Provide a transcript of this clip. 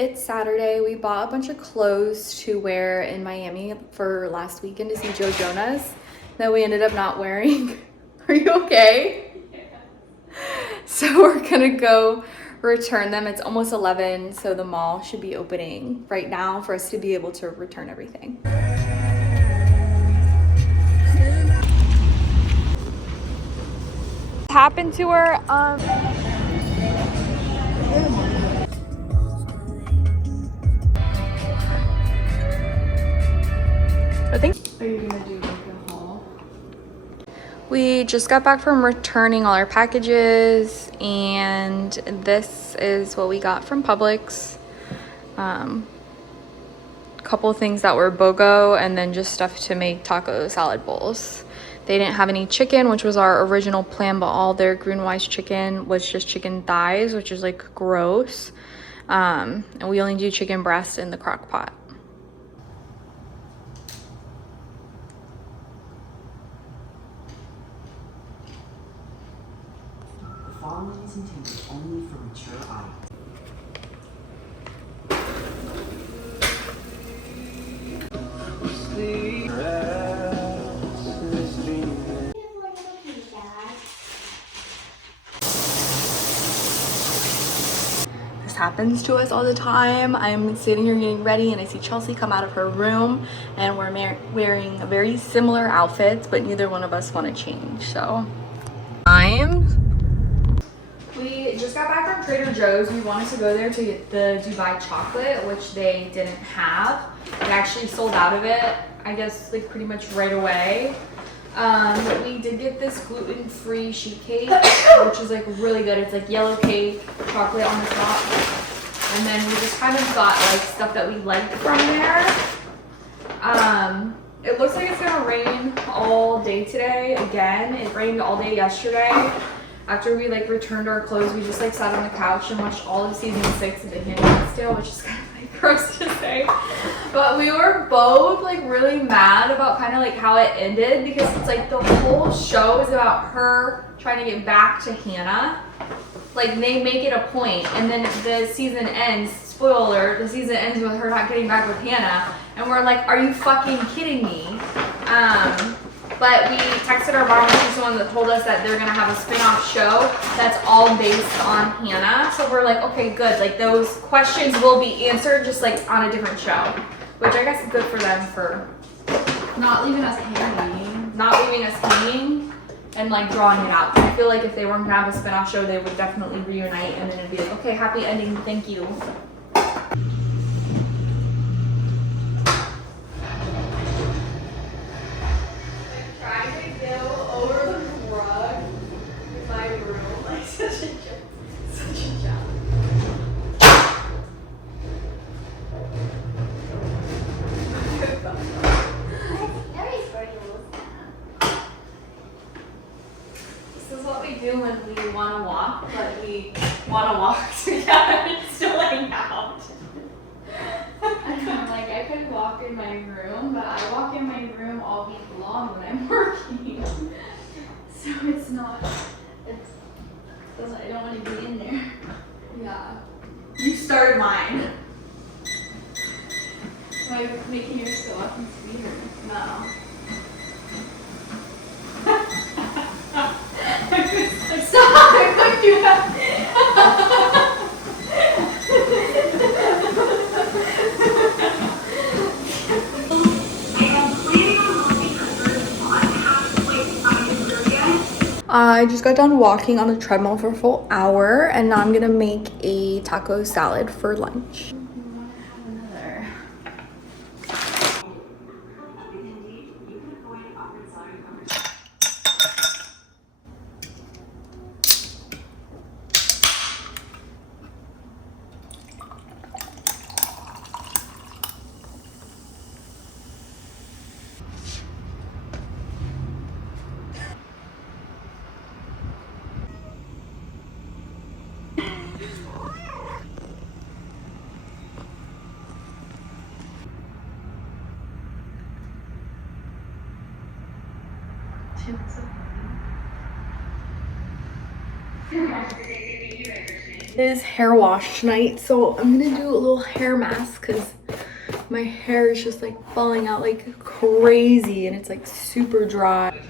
It's Saturday. We bought a bunch of clothes to wear in Miami for last weekend to see Joe Jonas that we ended up not wearing. Are you okay? Yeah. So we're gonna go return them. It's almost 11, so the mall should be opening right now for us to be able to return everything. Happened to her, I think. Are you gonna do like a haul? We just got back from returning all our packages, and this is what we got from Publix. Couple things that were BOGO, and then just stuff to make taco salad bowls. They didn't have any chicken, which was our original plan, but all their Grünweiss chicken was just chicken thighs, which is like gross. And we only do chicken breast in the crock pot. The following is intended only for mature audience. This happens to us all the time. I'm sitting here getting ready and I see Chelsea come out of her room and we're wearing very similar outfits, but neither one of us want to change. So we just got back from Trader Joe's. We wanted to go there to get the Dubai chocolate, which they didn't have. They actually sold out of it, I guess, like pretty much right away. But we did get this gluten-free sheet cake, which is like really good. It's like yellow cake, chocolate on the top. And then we just kind of got like stuff that we liked from there. It looks like it's gonna rain all day today again. It rained all day yesterday. After we like returned our clothes, we just like sat on the couch and watched all of season 6 of the Handmaide Tales, which is kind of like gross to say. But we were both like really mad about kind of like how it ended, because it's like the whole show is about her trying to get back to Hannah. Like they make it a point, and then the season ends, spoiler alert, the season ends with her not getting back with Hannah, and we're like, are you fucking kidding me? But we texted our mom, and she's the one that told us that they're gonna have a spin-off show that's all based on Hannah. So we're like, okay, good. Like those questions will be answered just like on a different show, which I guess is good for them for not leaving us hanging. Not leaving us hanging and like drawing it out. I feel like if they weren't gonna have a spin-off show, they would definitely reunite, and then it'd be like, okay, happy ending, thank you. When we want to walk, but we want to walk together and still hang out. I'm like, I could walk in my room, but I walk in my room all week long when I'm working. So it's not, I don't want to be in there. Yeah. You started mine. Am I making yours go up and sweeter? No. Stop! I couldn't do that. I just got done walking on the treadmill for a full hour, and now I'm gonna make a taco salad for lunch. It is hair wash night, so I'm gonna do a little hair mask because my hair is just like falling out like crazy and it's like super dry.